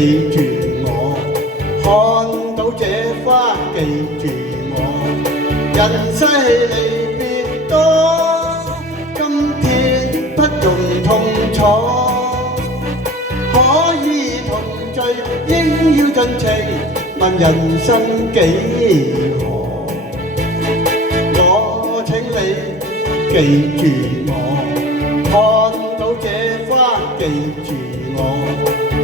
記住我，看到這花記住我，人世離別多，今天不容痛楚。可以同聚，應要盡情，問人生幾何？我請你記住我，看到這花記住我，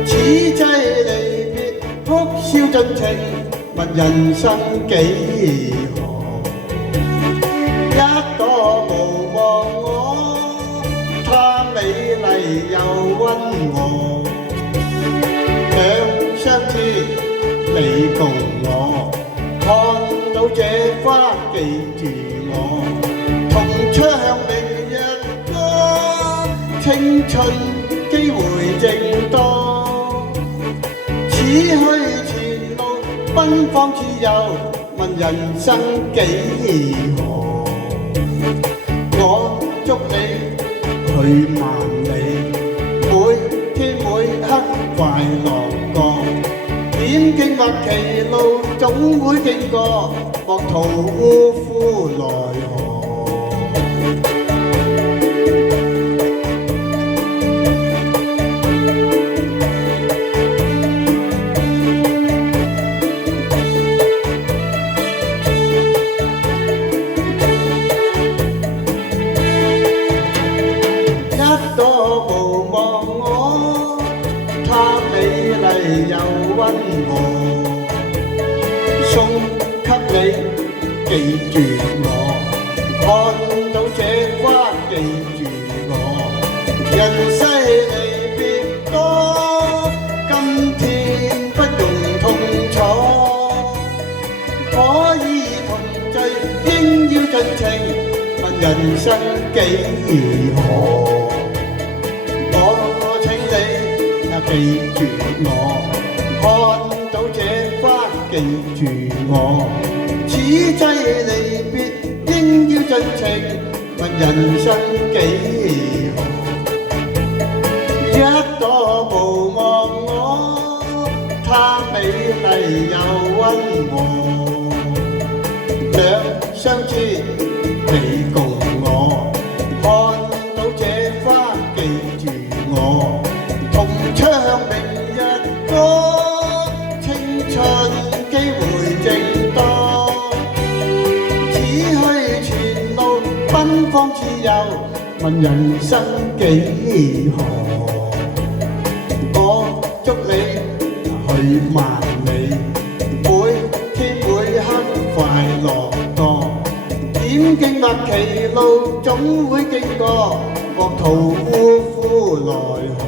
此際離別，哭笑盡情，問人生幾何？一朵無忘我，她美麗又溫和。兩相知，你共我，看到這花記住我，同唱明日歌，青春機會正多。此去前路奔放自由，問人生幾何？我祝你去萬里，每天每刻快樂過，點經或歧路總會經過，莫徒呼來何？一朵無忘我，她美麗又溫和，送給你記住我，看到這花記住我，人世離別多，今天不容痛楚。可以同聚，應要盡情，問人生幾何？我請你記住我，看到這花記住我，此際離別，應要盡情，問人生幾何？一朵無忘我，她美麗又溫和，兩相知，你共我，看到這花記住我，同唱明日歌，青春機會正多。此去前路奔放自由，問人生幾何？我祝你去萬里，每天每刻快樂多，點經或歧路總會經過，莫徒呼來何？